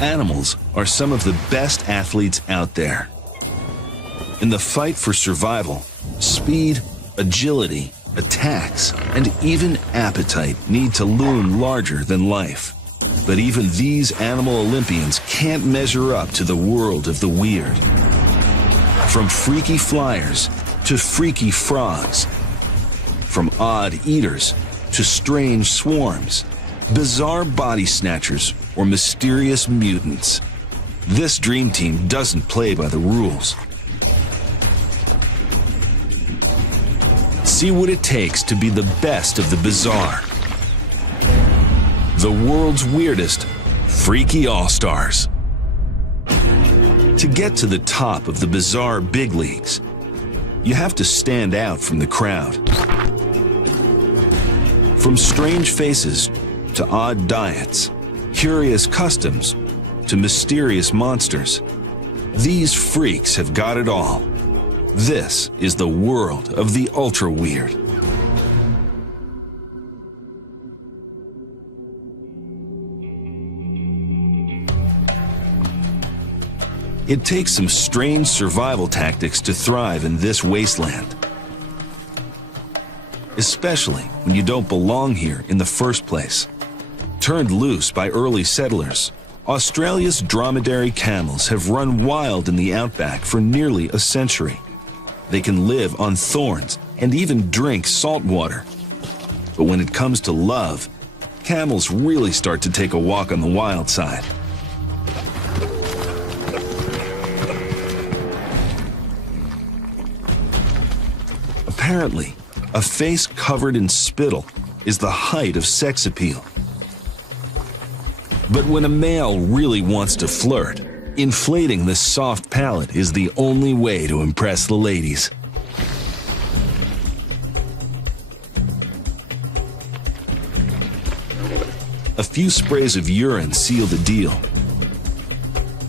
Animals are some of the best athletes out there. In the fight for survival, speed, agility, attacks, and even appetite need to loom larger than life. But even these animal Olympians can't measure up to the world of the weird. From freaky flyers to freaky frogs, from odd eaters to strange swarms, bizarre body snatchers or mysterious mutants, this dream team doesn't play by the rules. See what it takes to be the best of the bizarre. The world's weirdest, freaky all-stars. To get to the top of the bizarre big leagues, you have to stand out from the crowd. From strange faces to odd diets, curious customs to mysterious monsters, these freaks have got it all. This is the world of the ultra-weird. It takes some strange survival tactics to thrive in this wasteland, especially when you don't belong here in the first place. Turned loose by early settlers, Australia's dromedary camels have run wild in the outback for nearly a century. They can live on thorns and even drink salt water. But when it comes to love, camels really start to take a walk on the wild side. Apparently, a face covered in spittle is the height of sex appeal. But when a male really wants to flirt, inflating the soft palate is the only way to impress the ladies. A few sprays of urine seal the deal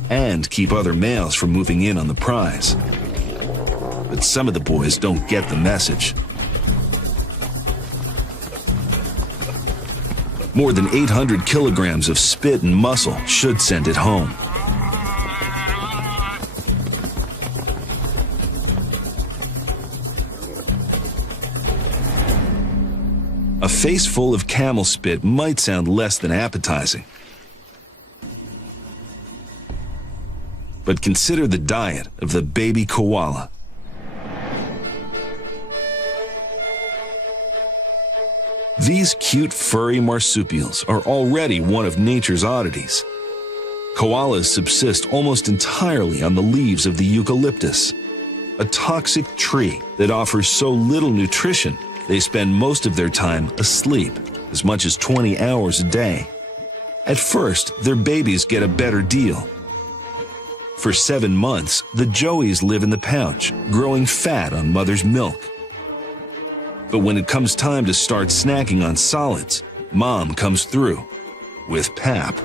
and keep other males from moving in on the prize. But some of the boys don't get the message. More than 800 kilograms of spit and muscle should send it home. A face full of camel spit might sound less than appetizing. But consider the diet of the baby koala. These cute furry marsupials are already one of nature's oddities. Koalas subsist almost entirely on the leaves of the eucalyptus, a toxic tree that offers so little nutrition they spend most of their time asleep, as much as 20 hours a day. At first, their babies get a better deal. For 7 months, the joeys live in the pouch, growing fat on mother's milk. But when it comes time to start snacking on solids, mom comes through with pap.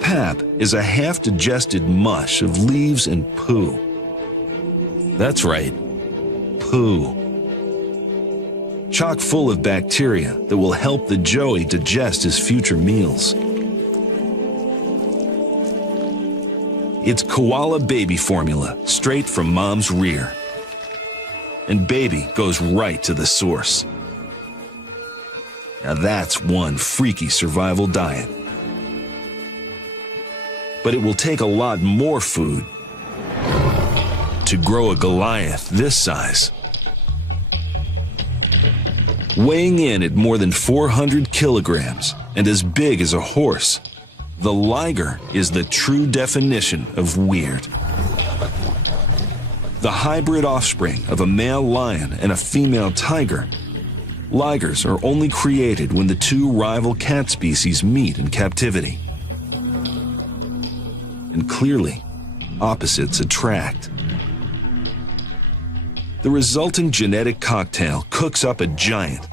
Pap is a half-digested mush of leaves and poo. That's right, poo. Chock full of bacteria that will help the joey digest his future meals. It's koala baby formula, straight from mom's rear. And baby goes right to the source. Now that's one freaky survival diet. But it will take a lot more food to grow a Goliath this size. Weighing in at more than 400 kilograms and as big as a horse, the liger is the true definition of weird. The hybrid offspring of a male lion and a female tiger, ligers are only created when the two rival cat species meet in captivity. And clearly, opposites attract. The resulting genetic cocktail cooks up a giant,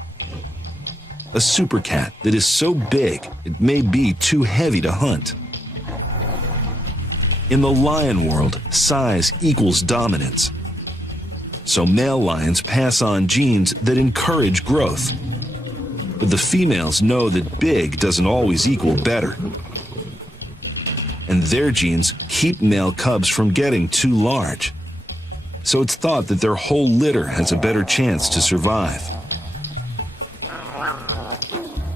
a super cat that is so big it may be too heavy to hunt. In the lion world, size equals dominance. So male lions pass on genes that encourage growth. But the females know that big doesn't always equal better. and their genes keep male cubs from getting too large. So it's thought that their whole litter has a better chance to survive.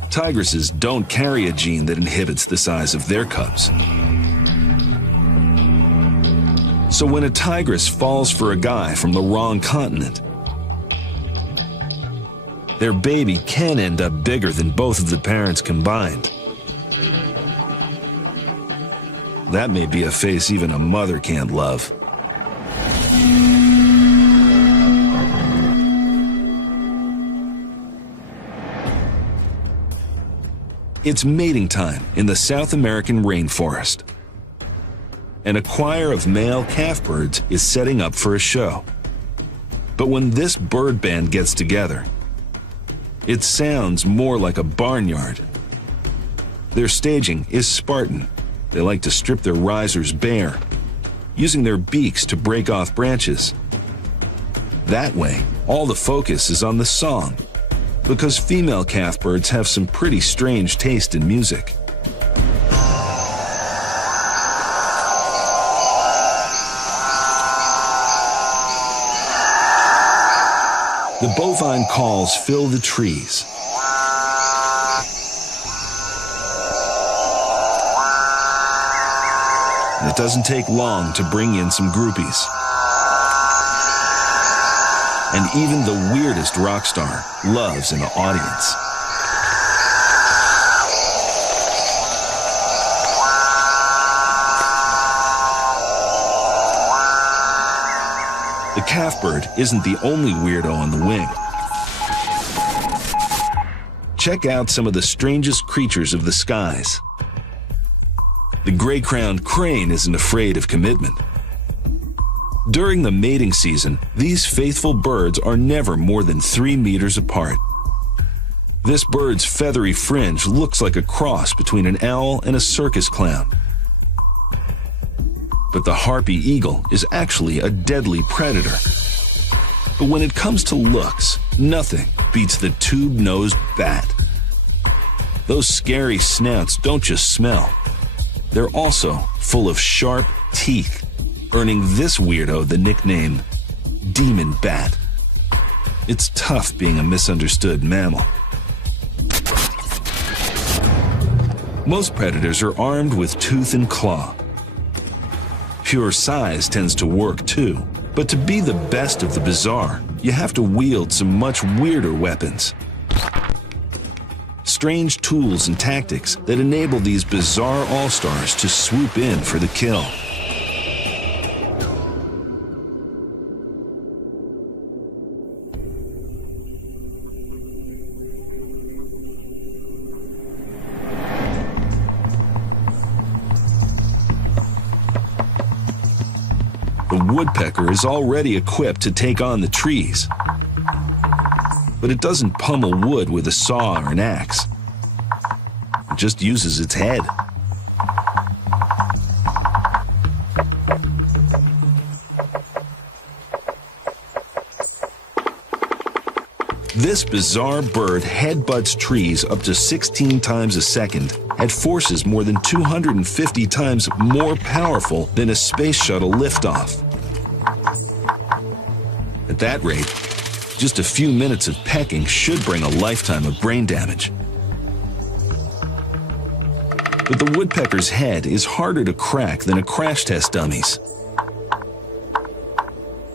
Tigresses don't carry a gene that inhibits the size of their cubs. So when a tigress falls for a guy from the wrong continent, their baby can end up bigger than both of the parents combined. That may be a face even a mother can't love. It's mating time in the South American rainforest. And a choir of male calf birds is setting up for a show. But when this bird band gets together, it sounds more like a barnyard. Their staging is Spartan. They like to strip their risers bare, using their beaks to break off branches. That way, all the focus is on the song, because female calf birds have some pretty strange taste in music. The bovine calls fill the trees. And it doesn't take long to bring in some groupies. And even the weirdest rock star loves an audience. The calf bird isn't the only weirdo on the wing. Check out some of the strangest creatures of the skies. The gray-crowned crane isn't afraid of commitment. During the mating season, these faithful birds are never more than 3 meters apart. This bird's feathery fringe looks like a cross between an owl and a circus clown. But the harpy eagle is actually a deadly predator. But when it comes to looks, nothing beats the tube-nosed bat. Those scary snouts don't just smell. They're also full of sharp teeth, earning this weirdo the nickname Demon Bat. It's tough being a misunderstood mammal. Most predators are armed with tooth and claw. Pure size tends to work too, but to be the best of the bizarre, you have to wield some much weirder weapons. Strange tools and tactics that enable these bizarre all-stars to swoop in for the kill. The woodpecker is already equipped to take on the trees. But it doesn't pummel wood with a saw or an axe. It just uses its head. This bizarre bird headbutts trees up to 16 times a second at forces more than 250 times more powerful than a space shuttle liftoff. At that rate, just a few minutes of pecking should bring a lifetime of brain damage. But the woodpecker's head is harder to crack than a crash test dummy's.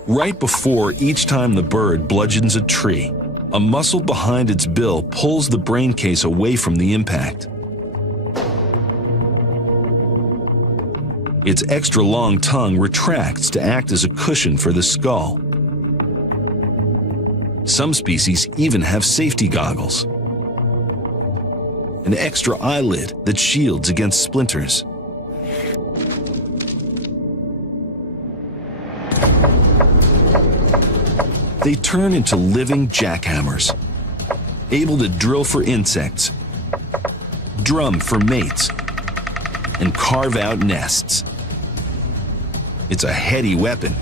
Right before each time the bird bludgeons a tree, a muscle behind its bill pulls the brain case away from the impact. Its extra long tongue retracts to act as a cushion for the skull. Some species even have safety goggles. An extra eyelid that shields against splinters. They turn into living jackhammers, able to drill for insects, drum for mates, and carve out nests. It's a heady weapon,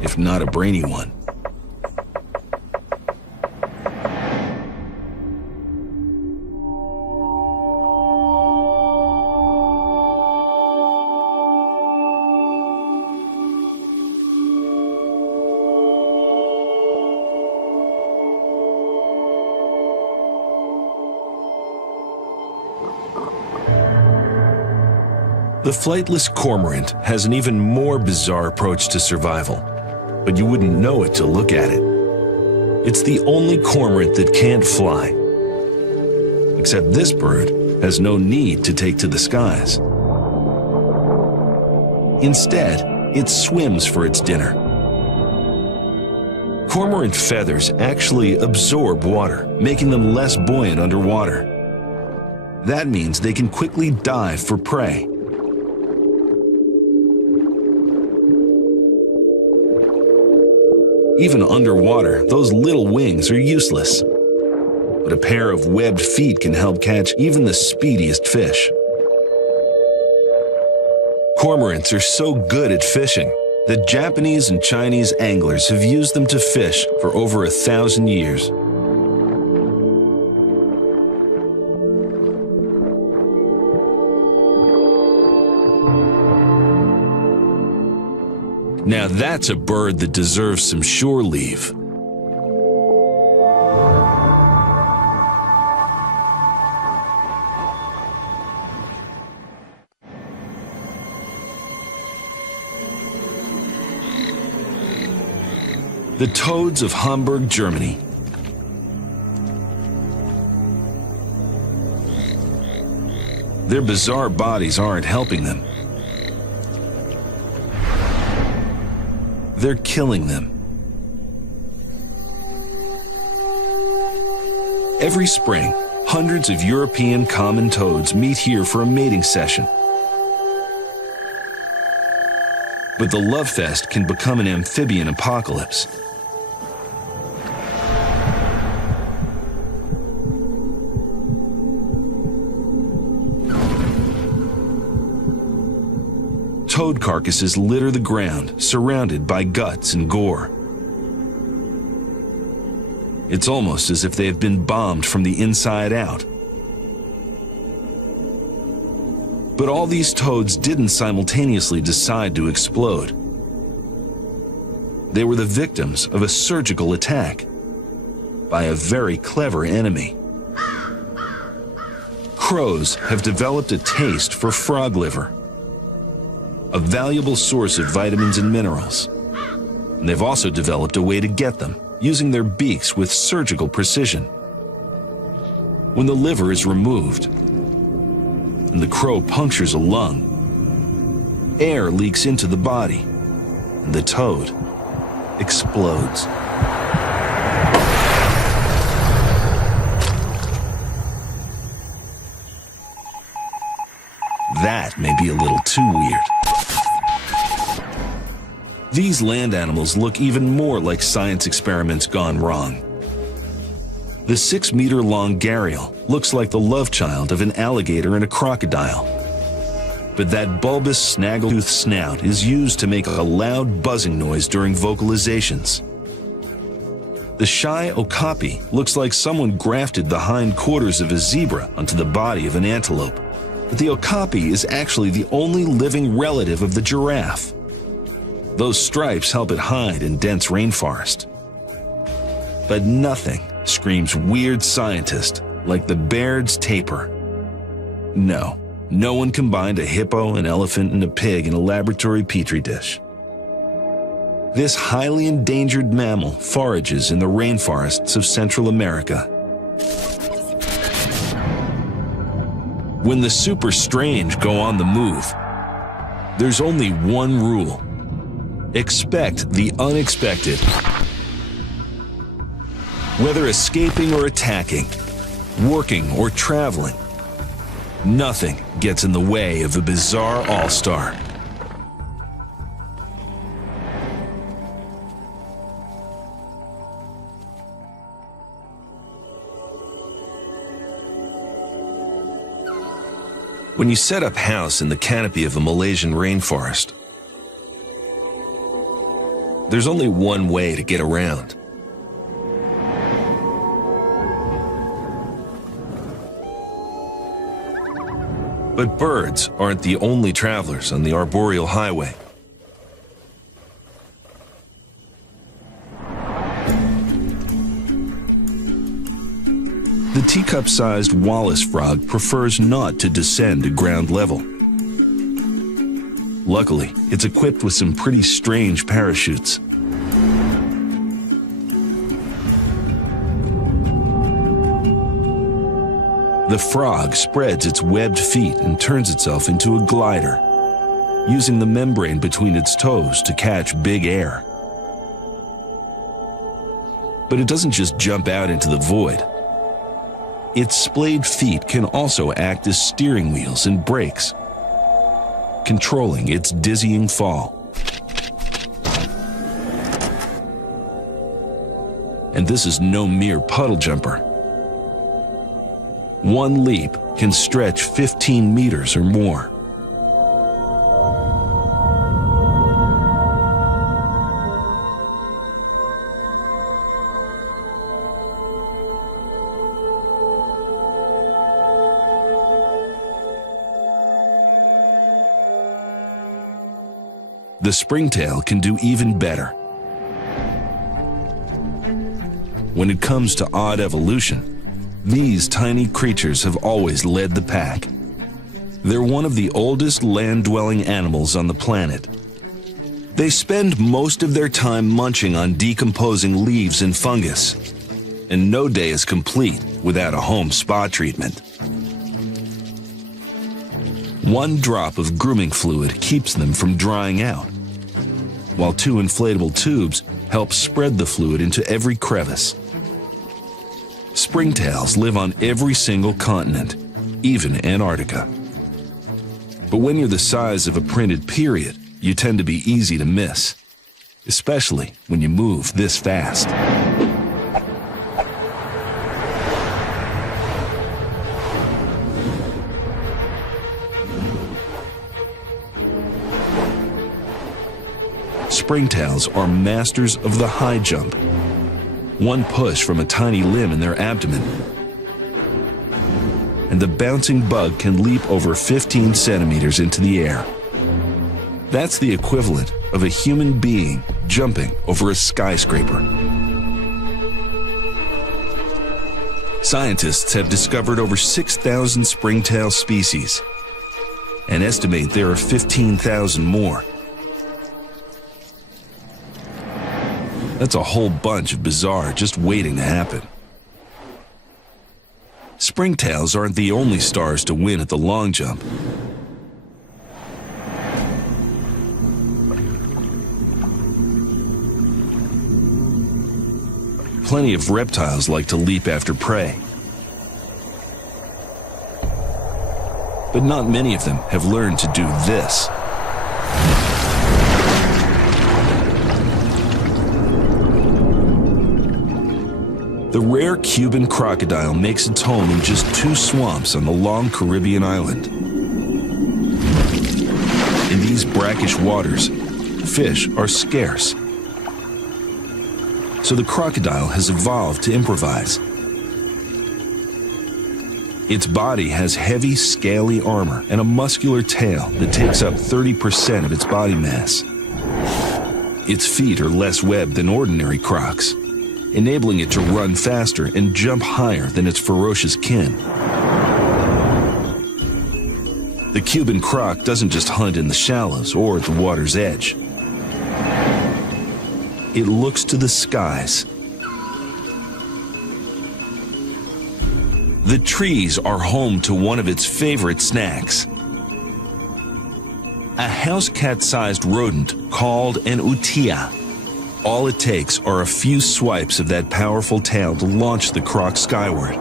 if not a brainy one. The flightless cormorant has an even more bizarre approach to survival, but you wouldn't know it to look at it. It's the only cormorant that can't fly. Except this bird has no need to take to the skies. Instead, it swims for its dinner. Cormorant feathers actually absorb water, making them less buoyant underwater. That means they can quickly dive for prey. Even underwater, those little wings are useless. But a pair of webbed feet can help catch even the speediest fish. Cormorants are so good at fishing that Japanese and Chinese anglers have used them to fish for over 1,000 years. Now that's a bird that deserves some shore leave. The toads of Hamburg, Germany. Their bizarre bodies aren't helping them. They're killing them. Every spring, hundreds of European common toads meet here for a mating session. But the love fest can become an amphibian apocalypse. Toad carcasses litter the ground, surrounded by guts and gore. It's almost as if they have been bombed from the inside out. But all these toads didn't simultaneously decide to explode. They were the victims of a surgical attack by a very clever enemy. Crows have developed a taste for frog liver, a valuable source of vitamins and minerals. And they've also developed a way to get them, using their beaks with surgical precision. When the liver is removed and the crow punctures a lung, air leaks into the body, and the toad explodes. That may be a little too weird. These land animals look even more like science experiments gone wrong. The 6-meter-long gharial looks like the love child of an alligator and a crocodile. But that bulbous snaggletooth snout is used to make a loud buzzing noise during vocalizations. The shy okapi looks like someone grafted the hind quarters of a zebra onto the body of an antelope. But the okapi is actually the only living relative of the giraffe. Those stripes help it hide in dense rainforest. But nothing screams weird scientist like the Baird's tapir. No one combined a hippo, an elephant, and a pig in a laboratory petri dish. This highly endangered mammal forages in the rainforests of Central America. When the super strange go on the move, there's only one rule. Expect the unexpected. Whether escaping or attacking, working or traveling, nothing gets in the way of a bizarre all-star. When you set up house in the canopy of a Malaysian rainforest, there's only one way to get around. But birds aren't the only travelers on the arboreal highway. The teacup-sized Wallace frog prefers not to descend to ground level. Luckily, it's equipped with some pretty strange parachutes. The frog spreads its webbed feet and turns itself into a glider, using the membrane between its toes to catch big air. But it doesn't just jump out into the void. Its splayed feet can also act as steering wheels and brakes, controlling its dizzying fall. And this is no mere puddle jumper. One leap can stretch 15 meters or more. The springtail can do even better. When it comes to odd evolution, these tiny creatures have always led the pack. They're one of the oldest land-dwelling animals on the planet. They spend most of their time munching on decomposing leaves and fungus, and no day is complete without a home spa treatment. One drop of grooming fluid keeps them from drying out, while 2 inflatable tubes help spread the fluid into every crevice. Springtails live on every single continent, even Antarctica. But when you're the size of a printed period, you tend to be easy to miss, especially when you move this fast. Springtails are masters of the high jump. One push from a tiny limb in their abdomen, and the bouncing bug can leap over 15 centimeters into the air. That's the equivalent of a human being jumping over a skyscraper. Scientists have discovered over 6,000 springtail species and estimate there are 15,000 more. That's a whole bunch of bizarre just waiting to happen. Springtails aren't the only stars to win at the long jump. Plenty of reptiles like to leap after prey. But not many of them have learned to do this. The rare Cuban crocodile makes its home in just 2 swamps on the long Caribbean island. In these brackish waters, fish are scarce. So the crocodile has evolved to improvise. Its body has heavy, scaly armor and a muscular tail that takes up 30% of its body mass. Its feet are less webbed than ordinary crocs, enabling it to run faster and jump higher than its ferocious kin. The Cuban croc doesn't just hunt in the shallows or at the water's edge. It looks to the skies. The trees are home to one of its favorite snacks, a house cat-sized rodent called an utia. All it takes are a few swipes of that powerful tail to launch the croc skyward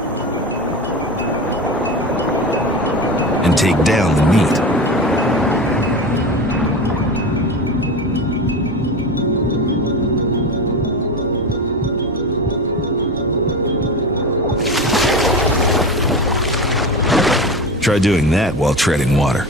and take down the meat. Try doing that while treading water.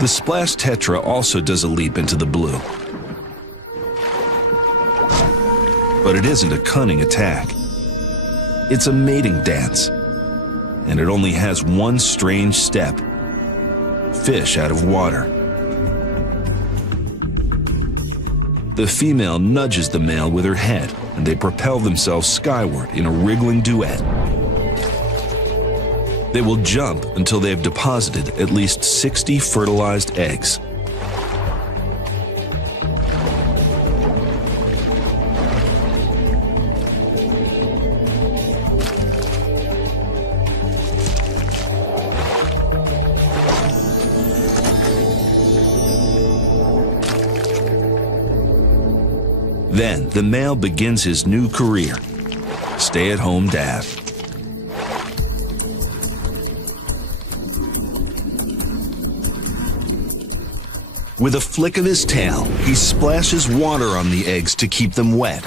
The splash tetra also does a leap into the blue. But it isn't a cunning attack. It's a mating dance, and it only has one strange step: fish out of water. The female nudges the male with her head, and they propel themselves skyward in a wriggling duet. They will jump until they have deposited at least 60 fertilized eggs. Then the male begins his new career: stay-at-home dad. With a flick of his tail, he splashes water on the eggs to keep them wet.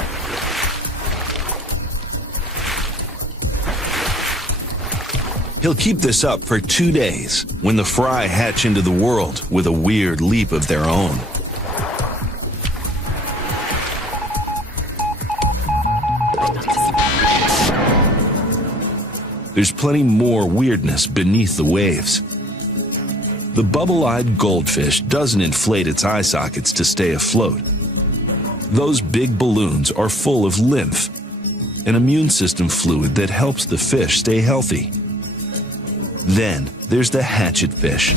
He'll keep this up for 2 days, when the fry hatch into the world with a weird leap of their own. There's plenty more weirdness beneath the waves. The bubble-eyed goldfish doesn't inflate its eye sockets to stay afloat. Those big balloons are full of lymph, an immune system fluid that helps the fish stay healthy. Then there's the hatchetfish.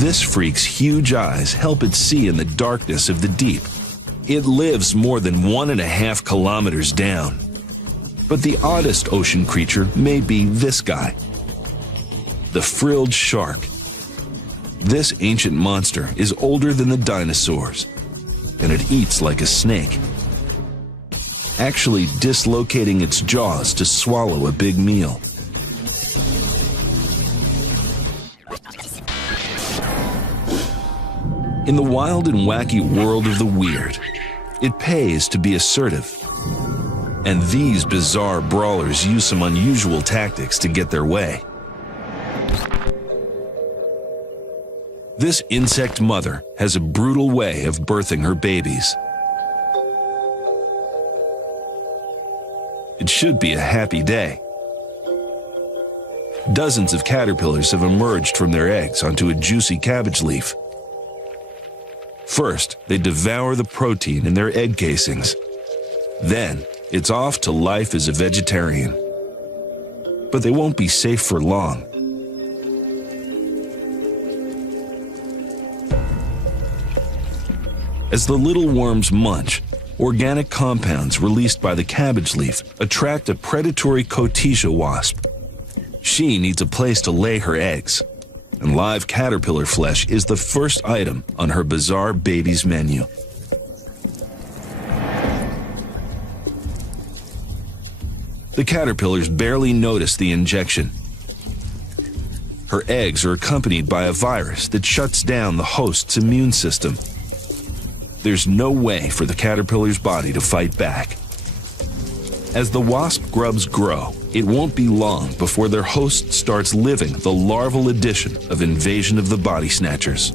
This freak's huge eyes help it see in the darkness of the deep. It lives more than 1.5 kilometers down. But the oddest ocean creature may be this guy, the frilled shark. This ancient monster is older than the dinosaurs, and it eats like a snake, actually dislocating its jaws to swallow a big meal. In the wild and wacky world of the weird, it pays to be assertive. And these bizarre brawlers use some unusual tactics to get their way. This insect mother has a brutal way of birthing her babies. It should be a happy day. Dozens of caterpillars have emerged from their eggs onto a juicy cabbage leaf. First, they devour the protein in their egg casings. Then, it's off to life as a vegetarian. But they won't be safe for long. As the little worms munch, organic compounds released by the cabbage leaf attract a predatory Cotesia wasp. She needs a place to lay her eggs, and live caterpillar flesh is the first item on her bizarre baby's menu. The caterpillars barely notice the injection. Her eggs are accompanied by a virus that shuts down the host's immune system. There's no way for the caterpillar's body to fight back. As the wasp grubs grow, it won't be long before their host starts living the larval edition of Invasion of the Body Snatchers.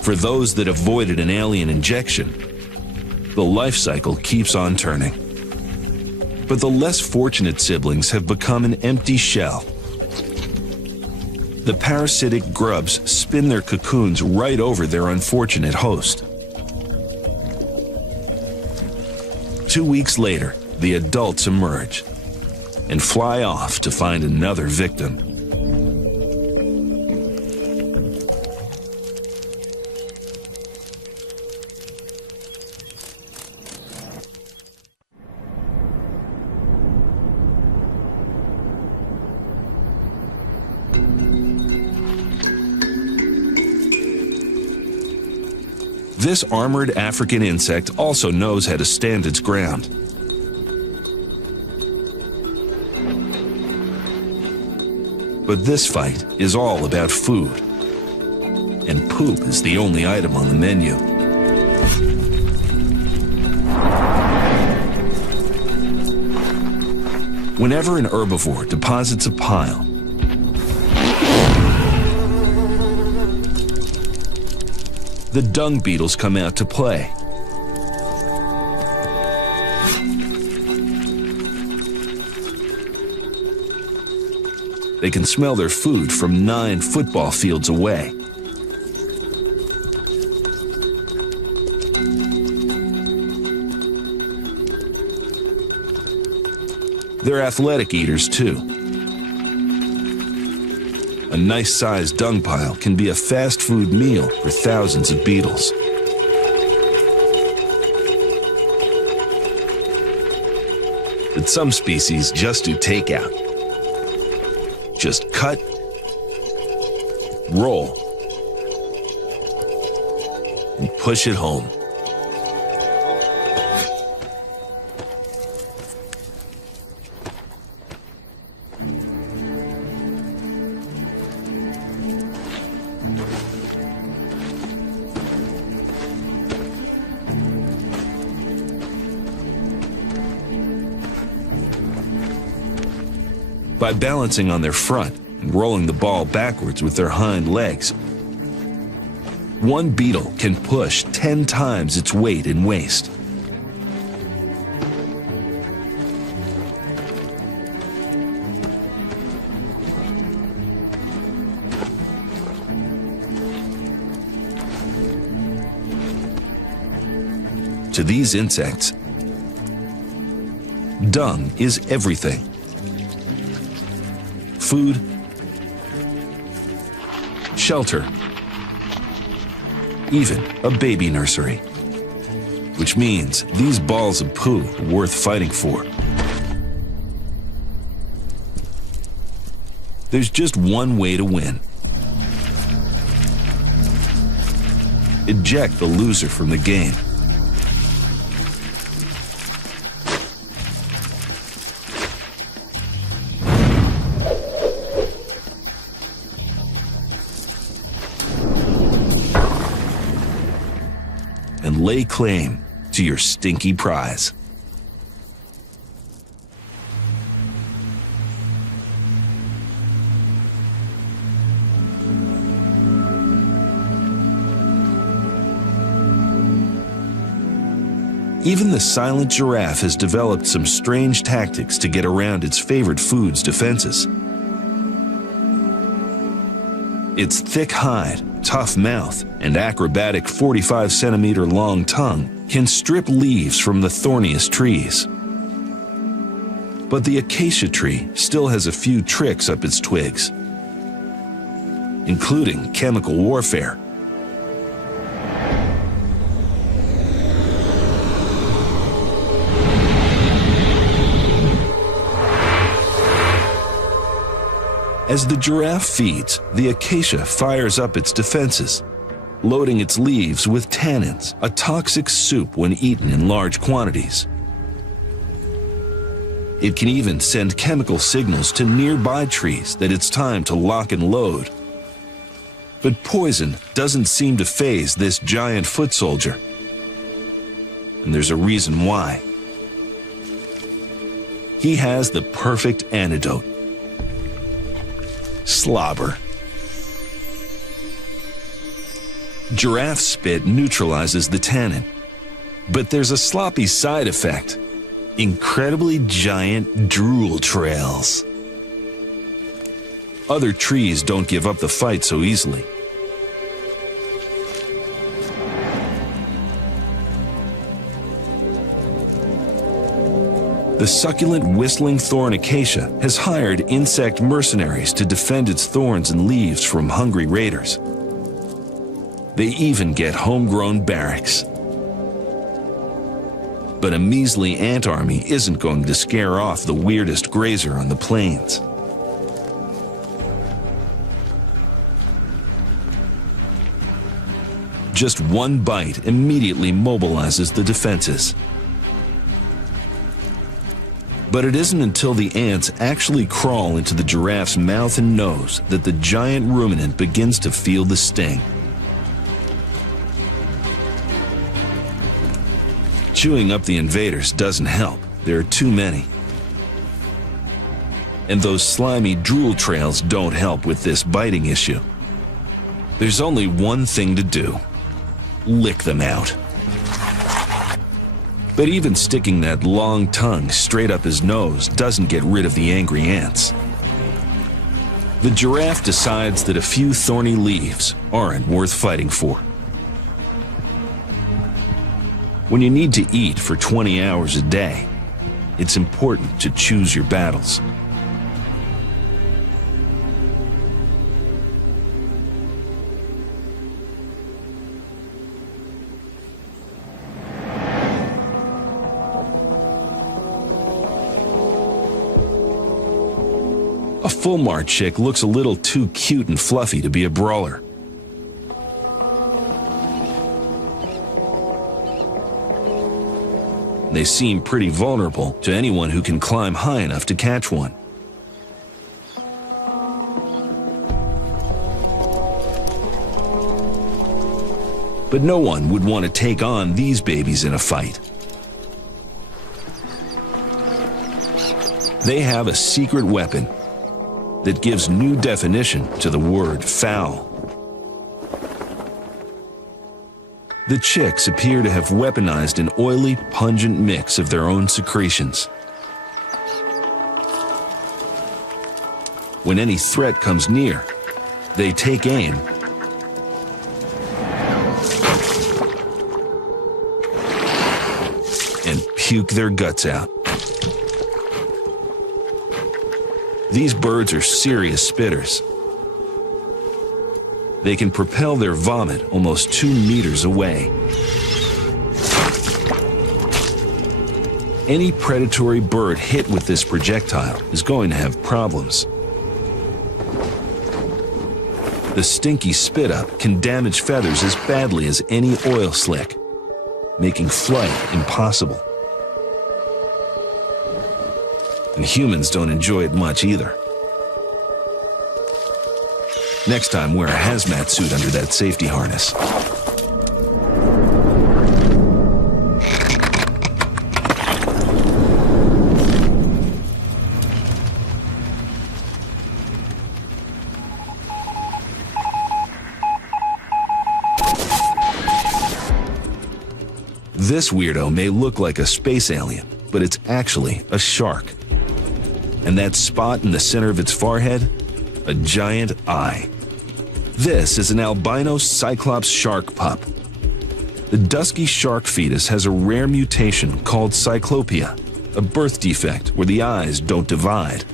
For those that avoided an alien injection, the life cycle keeps on turning. But the less fortunate siblings have become an empty shell. The parasitic grubs spin their cocoons right over their unfortunate host. 2 weeks later, the adults emerge and fly off to find another victim. This armored African insect also knows how to stand its ground. But this fight is all about food, and poop is the only item on the menu. Whenever an herbivore deposits a pile, the dung beetles come out to play. They can smell their food from 9 football fields away. They're athletic eaters, too. A nice-sized dung pile can be a fast food meal for thousands of beetles. But some species just do takeout. Just cut, roll, and push it home. By balancing on their front and rolling the ball backwards with their hind legs, one beetle can push 10 times its weight in waste. To these insects, dung is everything. Food, shelter, even a baby nursery. Which means these balls of poo are worth fighting for. There's just one way to win. Eject the loser from the game. And lay claim to your stinky prize. Even the silent giraffe has developed some strange tactics to get around its favorite food's defenses. Its thick hide, tough mouth, and acrobatic 45-centimeter long tongue can strip leaves from the thorniest trees. But the acacia tree still has a few tricks up its twigs, including chemical warfare. As the giraffe feeds, the acacia fires up its defenses, loading its leaves with tannins, a toxic soup when eaten in large quantities. It can even send chemical signals to nearby trees that it's time to lock and load. But poison doesn't seem to faze this giant foot soldier. And there's a reason why. He has the perfect antidote. Slobber. Giraffe spit neutralizes the tannin, but there's a sloppy side effect: incredibly giant drool trails. Other trees don't give up the fight so easily. The succulent whistling thorn acacia has hired insect mercenaries to defend its thorns and leaves from hungry raiders. They even get homegrown barracks. But a measly ant army isn't going to scare off the weirdest grazer on the plains. Just one bite immediately mobilizes the defenses. But it isn't until the ants actually crawl into the giraffe's mouth and nose that the giant ruminant begins to feel the sting. Chewing up the invaders doesn't help. There are too many. And those slimy drool trails don't help with this biting issue. There's only one thing to do: lick them out. But even sticking that long tongue straight up his nose doesn't get rid of the angry ants. The giraffe decides that a few thorny leaves aren't worth fighting for. When you need to eat for 20 hours a day, it's important to choose your battles. A Fulmar chick looks a little too cute and fluffy to be a brawler. They seem pretty vulnerable to anyone who can climb high enough to catch one. But no one would want to take on these babies in a fight. They have a secret weapon that gives new definition to the word foul. The chicks appear to have weaponized an oily, pungent mix of their own secretions. When any threat comes near, they take aim and puke their guts out. These birds are serious spitters. They can propel their vomit almost 2 meters away. Any predatory bird hit with this projectile is going to have problems. The stinky spit up can damage feathers as badly as any oil slick, making flight impossible. And humans don't enjoy it much either. Next time, wear a hazmat suit under that safety harness. This weirdo may look like a space alien, but it's actually a shark. And that spot in the center of its forehead? A giant eye. This is an albino cyclops shark pup. The dusky shark fetus has a rare mutation called cyclopia, a birth defect where the eyes don't divide.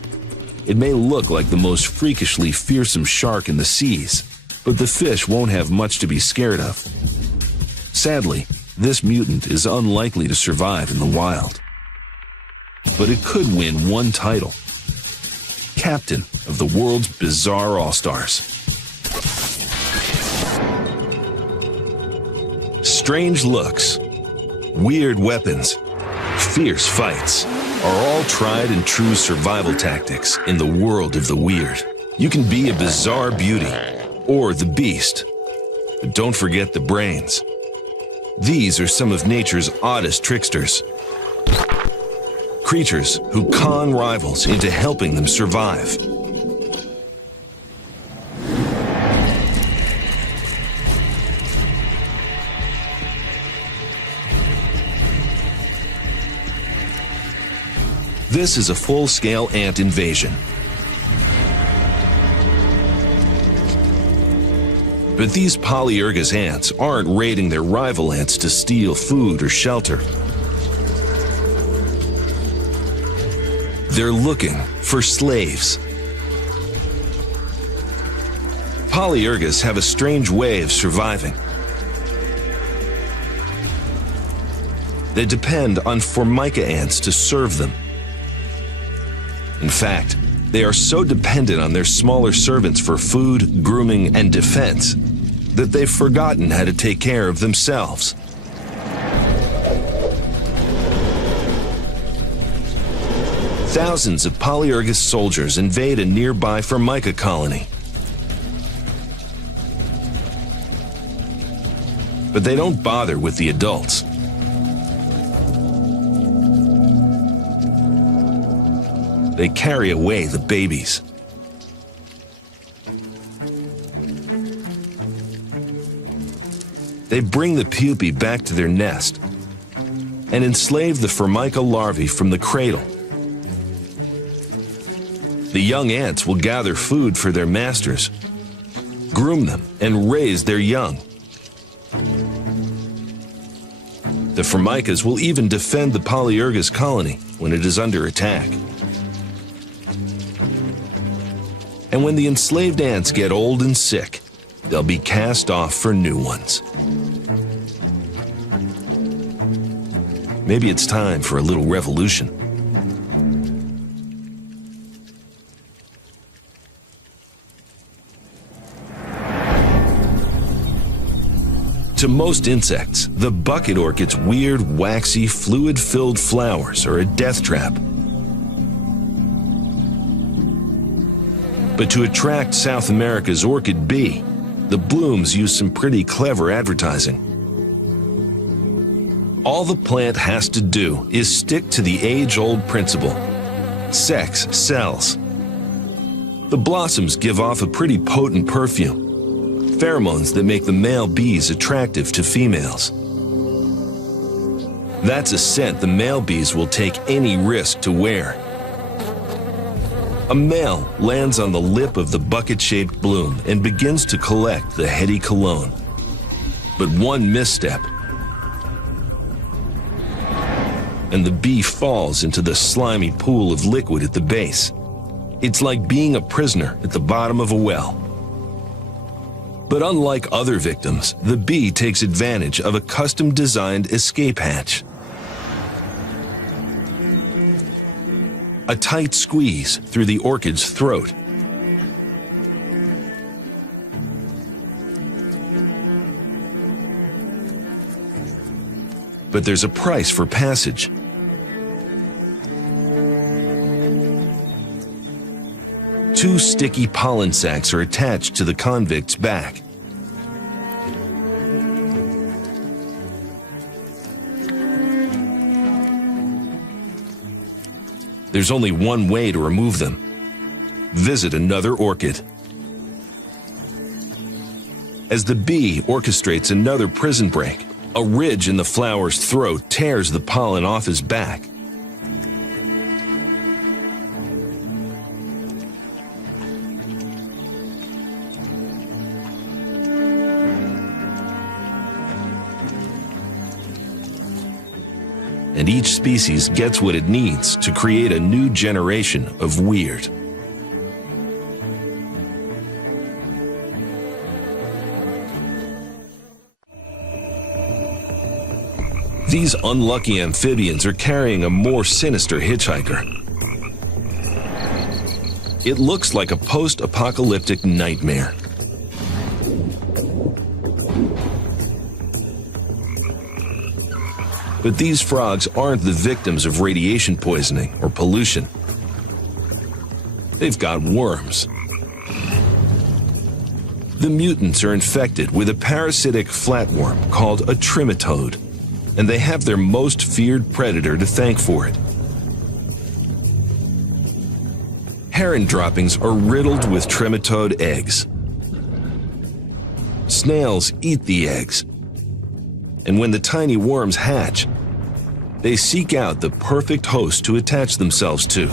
It may look like the most freakishly fearsome shark in the seas, but the fish won't have much to be scared of. Sadly, this mutant is unlikely to survive in the wild. But it could win one title: Captain of the World's Bizarre All-Stars. Strange looks, weird weapons, fierce fights are all tried and true survival tactics in the world of the weird. You can be a bizarre beauty or the beast, but don't forget the brains. These are some of nature's oddest tricksters. Creatures who con rivals into helping them survive. This is a full-scale ant invasion. But these Polyergus ants aren't raiding their rival ants to steal food or shelter. They're looking for slaves. Polyergus have a strange way of surviving. They depend on Formica ants to serve them. In fact, they are so dependent on their smaller servants for food, grooming, and defense that they've forgotten how to take care of themselves. Thousands of Polyergus soldiers invade a nearby Formica colony. But they don't bother with the adults. They carry away the babies. They bring the pupae back to their nest and enslave the Formica larvae from the cradle. The young ants will gather food for their masters, groom them, and raise their young. The formicas will even defend the Polyergus colony when it is under attack. And when the enslaved ants get old and sick, they'll be cast off for new ones. Maybe it's time for a little revolution. To most insects, the bucket orchid's weird, waxy, fluid-filled flowers are a death trap. But to attract South America's orchid bee, the blooms use some pretty clever advertising. All the plant has to do is stick to the age-old principle: sex sells. The blossoms give off a pretty potent perfume, pheromones that make the male bees attractive to females. That's a scent the male bees will take any risk to wear. A male lands on the lip of the bucket-shaped bloom and begins to collect the heady cologne. But one misstep, and the bee falls into the slimy pool of liquid at the base. It's like being a prisoner at the bottom of a well. But unlike other victims, the bee takes advantage of a custom-designed escape hatch. A tight squeeze through the orchid's throat. But there's a price for passage. Two sticky pollen sacs are attached to the convict's back. There's only one way to remove them: visit another orchid. As the bee orchestrates another prison break, a ridge in the flower's throat tears the pollen off his back. And each species gets what it needs to create a new generation of weird. These unlucky amphibians are carrying a more sinister hitchhiker. It looks like a post-apocalyptic nightmare. But these frogs aren't the victims of radiation poisoning or pollution. They've got worms. The mutants are infected with a parasitic flatworm called a trematode, and they have their most feared predator to thank for it. Heron droppings are riddled with trematode eggs. Snails eat the eggs, and when the tiny worms hatch, they seek out the perfect host to attach themselves to.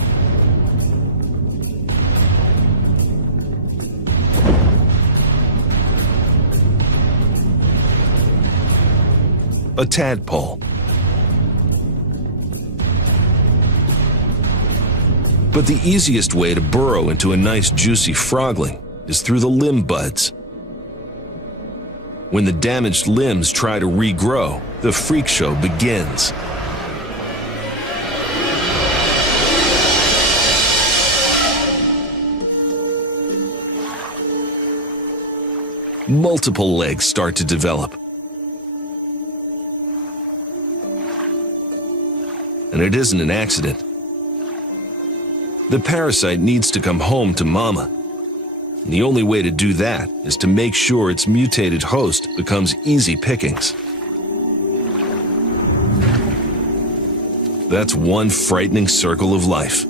A tadpole. But the easiest way to burrow into a nice juicy frogling is through the limb buds. When the damaged limbs try to regrow, the freak show begins. Multiple legs start to develop. And it isn't an accident. The parasite needs to come home to mama. And the only way to do that is to make sure its mutated host becomes easy pickings. That's one frightening circle of life.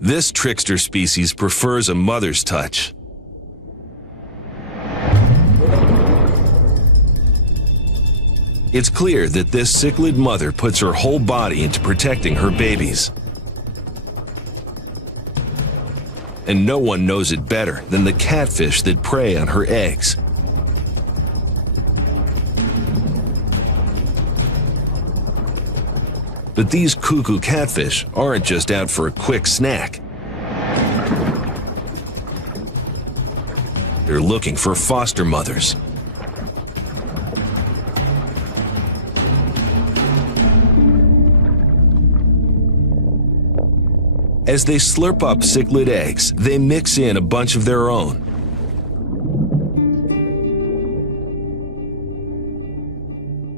This trickster species prefers a mother's touch. It's clear that this cichlid mother puts her whole body into protecting her babies. And no one knows it better than the catfish that prey on her eggs. But these cuckoo catfish aren't just out for a quick snack. They're looking for foster mothers. As they slurp up cichlid eggs, they mix in a bunch of their own.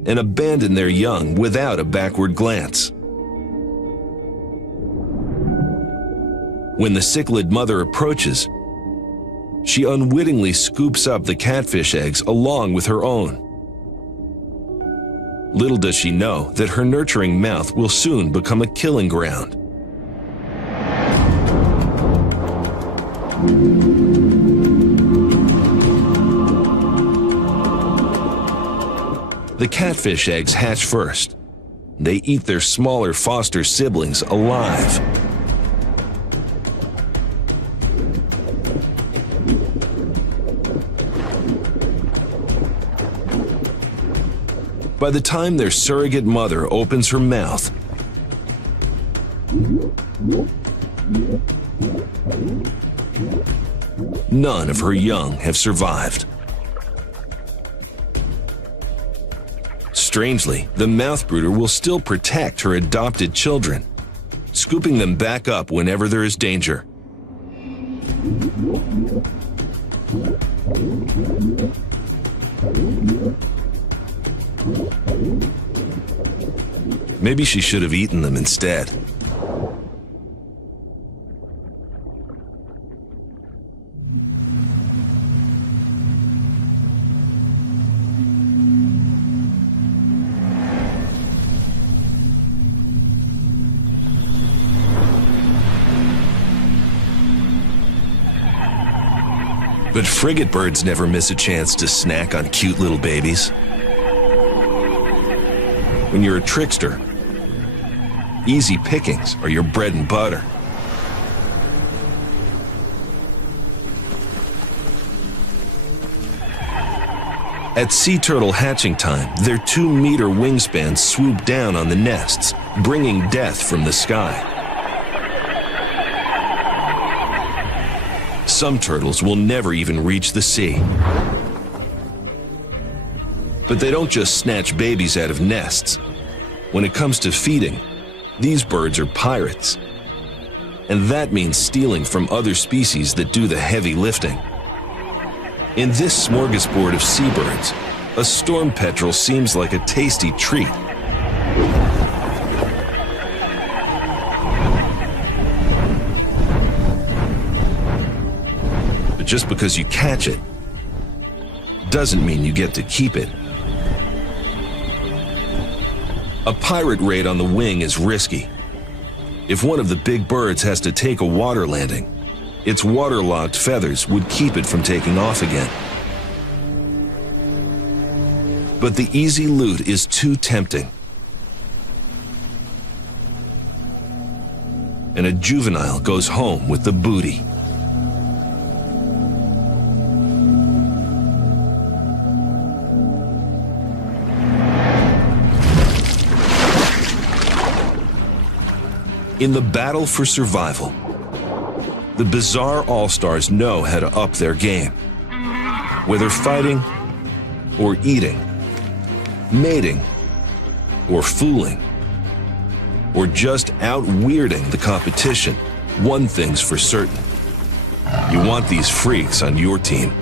And abandon their young without a backward glance. When the cichlid mother approaches, she unwittingly scoops up the catfish eggs along with her own. Little does she know that her nurturing mouth will soon become a killing ground. The catfish eggs hatch first. They eat their smaller foster siblings alive. By the time their surrogate mother opens her mouth, none of her young have survived. Strangely, the mouth brooder will still protect her adopted children, scooping them back up whenever there is danger. Maybe she should have eaten them instead. But frigate birds never miss a chance to snack on cute little babies. When you're a trickster, easy pickings are your bread and butter. At sea turtle hatching time, their 2-meter wingspans swoop down on the nests, bringing death from the sky. Some turtles will never even reach the sea. But they don't just snatch babies out of nests. When it comes to feeding, these birds are pirates. And that means stealing from other species that do the heavy lifting. In this smorgasbord of seabirds, a storm petrel seems like a tasty treat. But just because you catch it doesn't mean you get to keep it. A pirate raid on the wing is risky. If one of the big birds has to take a water landing, its waterlogged feathers would keep it from taking off again. But the easy loot is too tempting. And a juvenile goes home with the booty. In the battle for survival, the bizarre all-stars know how to up their game. Whether fighting or eating, mating or fooling, or just out-weirding the competition, one thing's for certain. You want these freaks on your team.